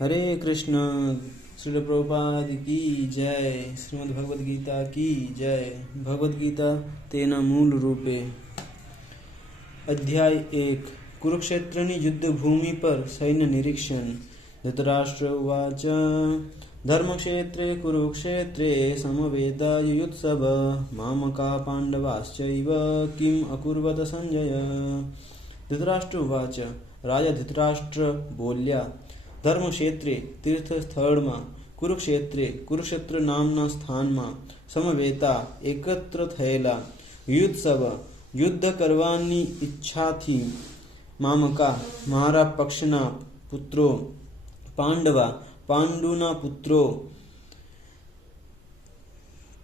હરે કૃષ્ણ શ્રીલ પ્રભુપાદ કી જય શ્રીમદ ભગવદ્ ગીતા કી જય ભગવદ્ ગીતા તેના મૂળ રૂપે અધ્યાય એક કુરુક્ષેત્રની યુદ્ધભૂમિ પર સૈન્ય નિરીક્ષણ ધૃતરાષ્ટ્ર ઉવાચ ધર્મક્ષેત્રે કુરુક્ષેત્રે સમવેદા યુયુત્સવ મામકા પાંડવાશ્ચૈવ કિમ અકુર્વત સંજય ધૃતરાષ્ટ્ર ઉવાચ રાજા ધૃતરાષ્ટ્ર બોલ્યા ધર્મક્ષેત્રે તીર્થ સ્થળમાં કુરુક્ષેત્રે, કુરુક્ષેત્ર નામના સ્થાનમાં સમવેતા એકત્ર થયેલા યુત્સવ યુદ્ધ કરવાની ઈચ્છાથી મામકા, મારા પક્ષના પુત્રો, પાંડવા, પાંડુના પુત્રો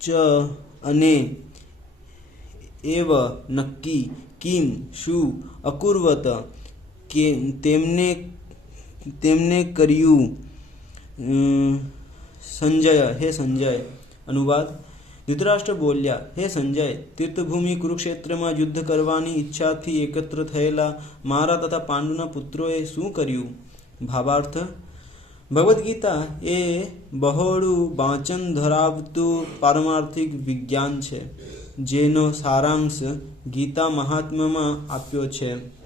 ચ અને એવ નક્કી, કિમ, શું, અકુર્વત, કે તેમને તેમને કર્યું. સંજય, હે સંજય, અનુવાદ. ધૃતરાષ્ટ્ર બોલ્યા, હે સંજય, તીર્થભૂમિ કુરુક્ષેત્રમાં યુદ્ધ કરવાની ઈચ્છાથી એકત્ર થયેલા મારા તથા પાંડુના પુત્રોએ શું કર્યું? ભાવાર્થ ભગવદ્ ગીતા એ બહોળું વાંચન ધરાવતું પારમાર્થિક વિજ્ઞાન છે, જેનો સારાંશ ગીતા મહાત્મ્યમાં આપ્યો છે.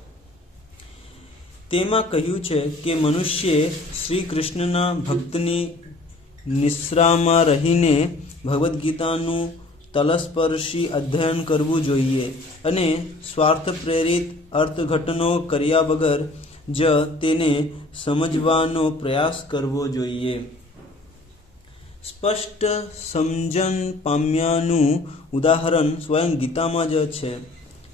તેમાં કહ્યું છે કે મનુષ્યે શ્રી કૃષ્ણના ભક્તની નિશ્રામાં રહીને ભગવદ્ ગીતાનું તલસ્પર્શી અધ્યયન કરવું જોઈએ અને સ્વાર્થ પ્રેરિત અર્થઘટનો કર્યા વગર જ તેને સમજવાનો પ્રયાસ કરવો જોઈએ. સ્પષ્ટ સમજન પામ્યાનું ઉદાહરણ સ્વયં ગીતામાં જ છે.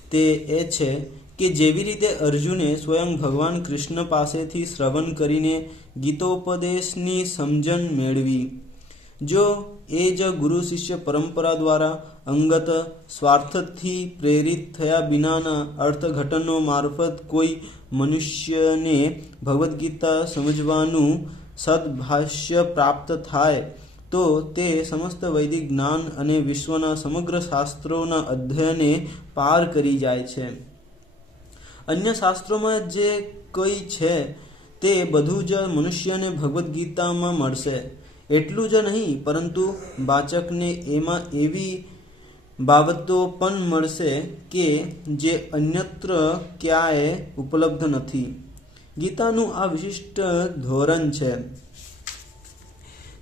તે એ છે કે જેવી રીતે અર્જુને સ્વયં ભગવાન કૃષ્ણ પાસેથી શ્રવણ કરીને ગીતોપદેશની સમજણ મેળવી. જો એ જ ગુરુ શિષ્ય પરંપરા દ્વારા અંગત સ્વાર્થથી પ્રેરિત થયા વિનાના અર્થઘટનો મારફત કોઈ મનુષ્યને ભગવદ્ ગીતા સમજવાનું સદભાષ્ય પ્રાપ્ત થાય, તો તે સમસ્ત વૈદિક જ્ઞાન અને વિશ્વના સમગ્ર શાસ્ત્રોના અધ્યયને પાર કરી જાય છે. અન્ય શાસ્ત્રોમાં જે કંઈ છે તે બધું જ મનુષ્યને ભગવદ્ ગીતામાં મળશે. એટલું જ નહીં, પરંતુ વાચકને એમાં એવી બાબતો પણ મળશે કે જે અન્યત્ર ક્યાંય ઉપલબ્ધ નથી. ગીતાનું આ વિશિષ્ટ ધોરણ છે.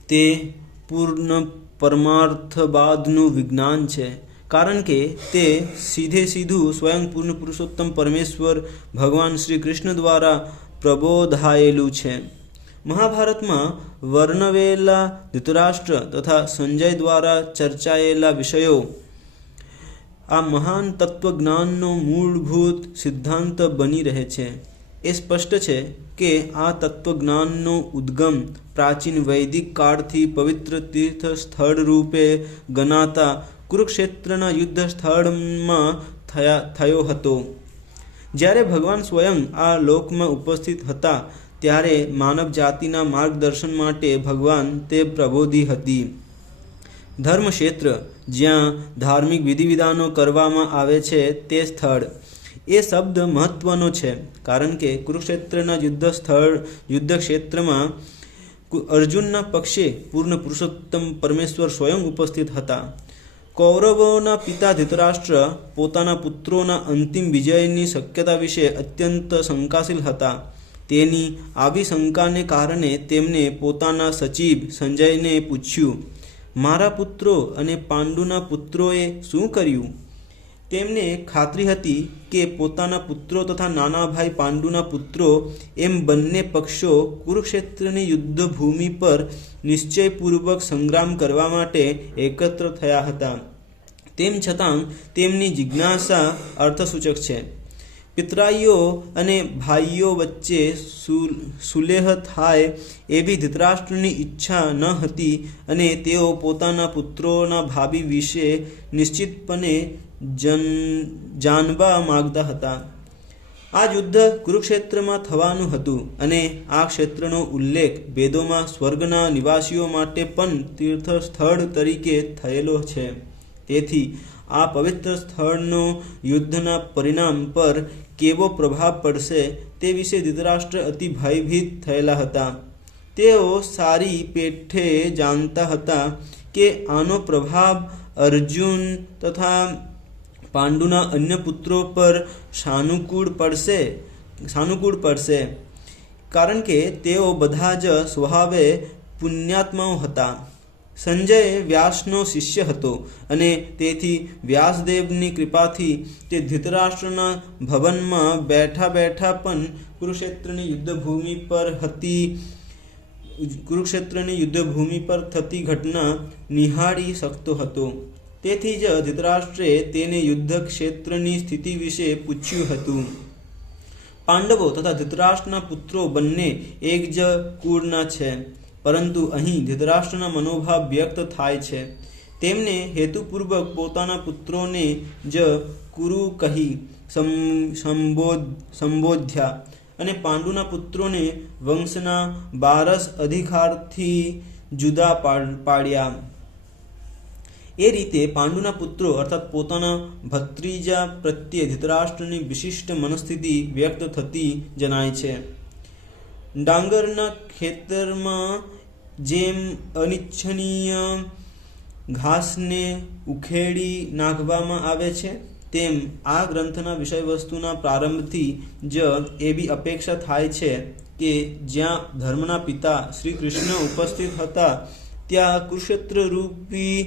તે પૂર્ણ પરમાર્થવાદનું વિજ્ઞાન છે. કારણ કે તે સીધે સીધું સ્વયં પૂર્ણ પુરુષોત્તમ પરમેશ્વર ભગવાન શ્રી કૃષ્ણ દ્વારા પ્રબોધાયેલું છે. મહાભારતમાં વર્ણવેલા ધૃતરાષ્ટ્ર તથા સંજય દ્વારા ચર્ચાયેલા વિષયો. આ મહાન તત્વજ્ઞાનનો મૂળભૂત સિદ્ધાંત બની રહે છે. એ સ્પષ્ટ છે કે આ તત્વજ્ઞાનનો ઉદ્ગમ પ્રાચીન વૈદિક કાળથી પવિત્ર તીર્થ સ્થળ રૂપે ગણાતા કુરુક્ષેત્રના યુદ્ધ સ્થળમાં થયા, થયો હતો. જ્યારે ભગવાન સ્વયં આ લોકમાં ઉપસ્થિત હતા, ત્યારે માનવ જાતિના માર્ગદર્શન માટે ભગવાન તે પ્રબોધી હતી. ધર્મક્ષેત્ર, જ્યાં ધાર્મિક વિધિવિધાનો કરવામાં આવે છે, તે સ્થળ. એ શબ્દ મહત્વનો છે, કારણ કે કુરુક્ષેત્રના યુદ્ધ સ્થળ યુદ્ધ ક્ષેત્રમાં અર્જુનના પક્ષે પૂર્ણ પુરુષોત્તમ પરમેશ્વર સ્વયં ઉપસ્થિત હતા. કૌરવોના પિતા ધૃતરાષ્ટ્ર પોતાના પુત્રોના અંતિમ વિજયની શક્યતા વિશે અત્યંત શંકાશીલ હતા. તેની આવી શંકાને કારણે તેમને પોતાના સચિવ સંજયને પૂછ્યું, મારા પુત્રો અને પાંડુના પુત્રોએ શું કર્યું? તેમને ખાતરી હતી કે પોતાના પુત્રો તથા નાના ભાઈ પાંડુના પુત્રો એમ બંને પક્ષો કુરુક્ષેત્રની યુદ્ધભૂમિ પર નિશ્ચયપૂર્વક સંગ્રામ કરવા માટે એકત્ર થયા હતા. તેમ છતાં તેમની જિજ્ઞાસા અર્થસૂચક છે. પિતરાઈઓ અને ભાઈઓ વચ્ચે સુલેહ થાય એવી ધૃતરાષ્ટ્રની ઈચ્છા ન હતી અને તેઓ પોતાના પુત્રોના ભાવિ વિશે નિશ્ચિતપણે જન, જાણવા માગતા હતા. આ યુદ્ધ કુરુક્ષેત્રમાં થવાનું હતું અને આ ક્ષેત્રનો ઉલ્લેખ વેદોમાં સ્વર્ગના નિવાસીઓ માટે પણ તીર્થ સ્થળ તરીકે થયેલો છે. તેથી આ પવિત્ર સ્થળનો યુદ્ધના પરિણામ પર કેવો પ્રભાવ પડશે તે વિશે ધૃતરાષ્ટ્ર અતિ ભયભીત થયેલા હતા. તેઓ સારી પેઠે જાણતા હતા કે આનો પ્રભાવ અર્જુન તથા પાંડુના અન્ય પુત્રો પર સાનુકૂળ પડશે સાનુકૂળ પડશે. કારણ કે તેઓ બધા જ સ્વભાવે પુણ્યાત્માઓ હતા. સંજય વ્યાસનો શિષ્ય હતો અને તેથી વ્યાસદેવની કૃપાથી તે ધૃતરાષ્ટ્રના ભવનમાં બેઠા બેઠા પણ કુરુક્ષેત્રની યુદ્ધભૂમિ પર હતી. કુરુક્ષેત્રની યુદ્ધભૂમિ પર થતી ઘટના નિહાળી શકતો હતો. તેથી જ ધૃતરાષ્ટ્રે તેને યુદ્ધ ક્ષેત્રની સ્થિતિ વિશે પૂછ્યું હતું. પાંડવો તથા ધૃતરાષ્ટ્રના પુત્રો બંને એક જ કુળના છે. પરંતુ અહીં ધૃતરાષ્ટ્રના મનોભાવ વ્યક્ત થાય છે. તેમને હેતુપૂર્વક પોતાના પુત્રોને જ કુરુ કહી સંબોધ, સંબોધ્યા અને પાંડુના પુત્રોને વંશના બારસ અધિકારથી જુદા પાડ્યા. એ રીતે પાંડુના પુત્રો અર્થાત પોતાના ભત્રીજા પ્રત્યે ધૃતરાષ્ટ્રની વિશિષ્ટ મનસ્થિતિ વ્યક્ત થતી જણાય છે. ડાંગરના ખેતરમાં જેમ અનિચ્છનીય ઘાસને ઉખેડી નાખવામાં આવે છે, તેમ આ ગ્રંથના વિષયવસ્તુના પ્રારંભથી જ એવી અપેક્ષા થાય છે કે જ્યાં ધર્મના પિતા શ્રી કૃષ્ણ ઉપસ્થિત હતા, ત્યાં કુક્ષેત્ર રૂપી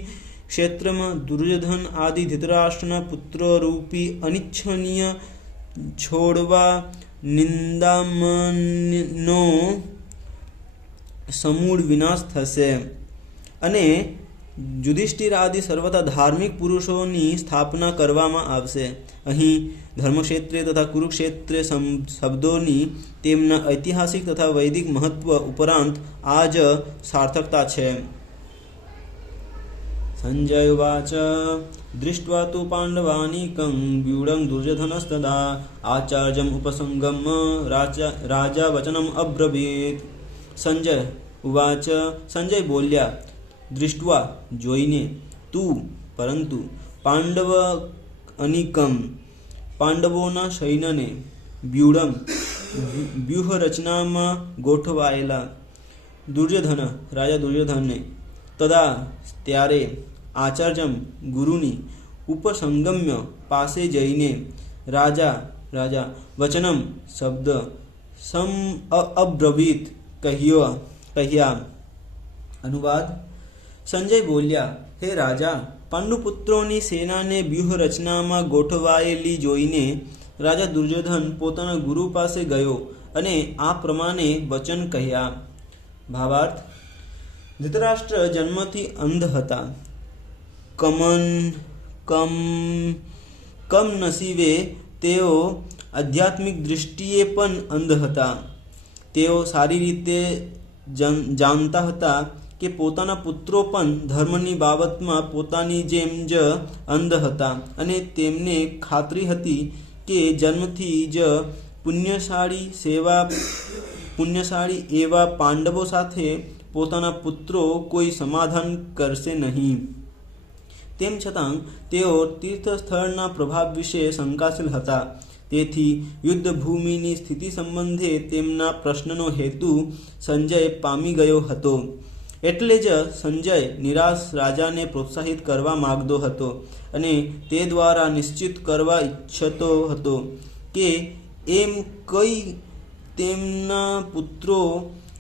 ક્ષેત્રમાં દુર્યોધન આદિ ધૃતરાષ્ટ્રના પુત્ર રૂપી અનિચ્છનીય છોડવા નિંદામનનો સમૂળ વિનાશ થશે. અને યુધિષ્ઠિર આદિ સર્વથા ધાર્મિક પુરુષોની સ્થાપના કરવામાં આવશે. અહીં ધર્મક્ષેત્રે તથા કુરુક્ષેત્રે શબ્દોની તેમના ઐતિહાસિક તથા વૈદિક મહત્વ ઉપરાંત આ જ સાર્થકતા છે. सञ्जय उवाच। दृष्ट्वा तु पाण्डवानीकं व्यूढं दुर्योधनस्तदा आचार्यम् उपसङ्गम्य राजा राजा वचनम् અબ્રવીત સંજય ઉવાચ સંજય બોલ્યા દૃષ્ટવા જોઈને તું પરંતુ પાંડવ અનિકમ પાંડવોના સૈન્યને વ્યુડમ વ્યૂહરચનામાં ગોઠવાયેલા દુર્યોધન રાજા દુર્યોધનને તદા ત્યારે આચાર્યમ ગુરુની ઉપસંગમ્ય પાસે જઈને રાજા રાજા, વચનમ શબ્દ સમ અબ્રવીત કહ્યો કહ્યા. અનુવાદ. સંજય બોલ્યા, હે રાજા, પાંડુપુત્રોની સેનાને વ્યૂહ રચનામાં ગોઠવાયેલી જોઈને રાજા દુર્યોધન પોતાના ગુરુ પાસે ગયો અને આ પ્રમાણે વચન કહ્યા. ભાવાર્થ. ધૃતરાષ્ટ્ર જન્મથી અંધ હતા. કમન કમ કમ નસીબે તેઓ આધ્યાત્મિક દૃષ્ટિએ પણ અંધ હતા. તેઓ સારી રીતે જાણતા હતા કે પોતાના પુત્રો પણ ધર્મની બાબતમાં પોતાની જેમ જ અંધ હતા અને તેમને ખાતરી હતી કે જન્મથી જ પુણ્યશાળી સેવા, પુણ્યશાળી એવા પાંડવો સાથે પોતાના પુત્રો કોઈ સમાધાન કરશે નહીં. તેમ છતાં તેઓ તીર્થસ્થળના પ્રભાવ વિશે શંકાશીલ હતા. તેથી યુદ્ધભૂમિની સ્થિતિ સંબંધે તેમના પ્રશ્નનો હેતુ સંજય પામી ગયો હતો. એટલે જ સંજય નિરાશ રાજાને પ્રોત્સાહિત કરવા માગતો હતો અને તે દ્વારા નિશ્ચિત કરવા ઈચ્છતો હતો કે એમ કઈ તેમના પુત્રો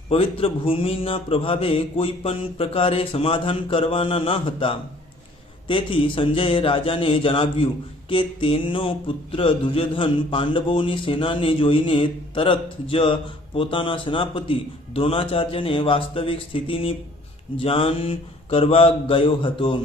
પવિત્ર ભૂમિના પ્રભાવે કોઈ પણ પ્રકારે સમાધાન કરવાના ન હતા. તેથી સંજયે રાજાને જણાવ્યું કે તેનો પુત્ર દુર્યોધન પાંડવોની સેનાને જોઈને તરત જ પોતાના સેનાપતિ દ્રોણાચાર્યને વાસ્તવિક સ્થિતિની જાણ કરવા ગયો હતો.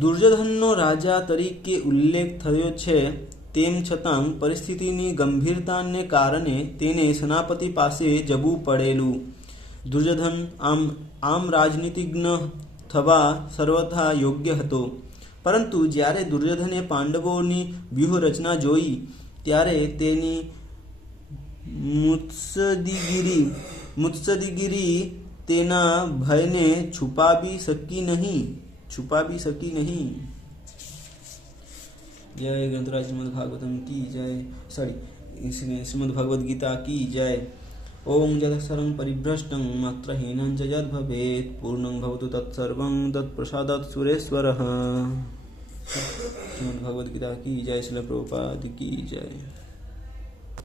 દુર્યોધનનો રાજા તરીકે ઉલ્લેખ થયો છે, તેમ છતાં પરિસ્થિતિની ગંભીરતાને કારણે તેને સેનાપતિ પાસે જવું પડેલું. દુર્યોધન આમ આમ રાજનીતિજ્ઞ થવા સર્વથા યોગ્ય હતો. પરંતુ જ્યારે દુર્યોધને પાંડવોની વ્યૂહરચના જોઈ, ત્યારે તેની મુત્સદીગીરી મુત્સદીગીરી તેના ભયને છુપાવી શકી નહીં, છુપાવી શકી નહીં. જય ગ્રંથરાજ શ્રીમદ ભાગવતમ કી જય સોરી શ્રીમદ ભગવદ્ ગીતા કી જય. ॐ यदक्षरं परिभ्रष्टं मात्रहीनं च यद्भवेत् पूर्णं भवतु तत्सर्वं तत्प्रसादात् सुरेश्वरः श्रीमद्भगवद्गीता की जय श्रील प्रभुपाद की जय